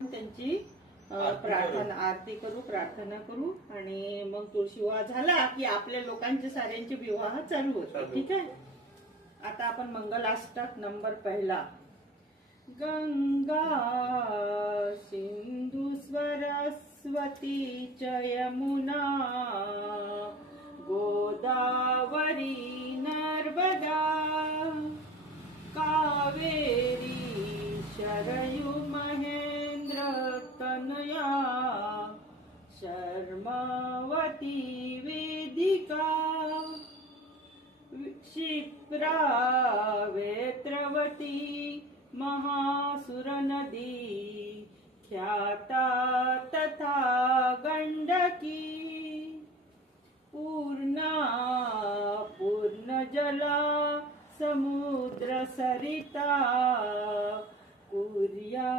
त्यांची प्रार्थना आरती करू, प्रार्थना करू आणि मग तुळशी विवाह झाला की आपल्या लोकांचे साऱ्यांचे विवाह चालू होते. ठीक आहे. आता आपण मंगलाष्टक नंबर पहिला. गंगा सिंधु सरस्वती च यमुना गोदावरी नर्मदा कावेरी शरयू महेंद्र तनया शर्मावती वेदिका क्षिप्रा वेत्रवती महासुर नदी ख्याता तथा गंडकी पूर्णा पूर्ण जला समुद्र सरिता कुर्या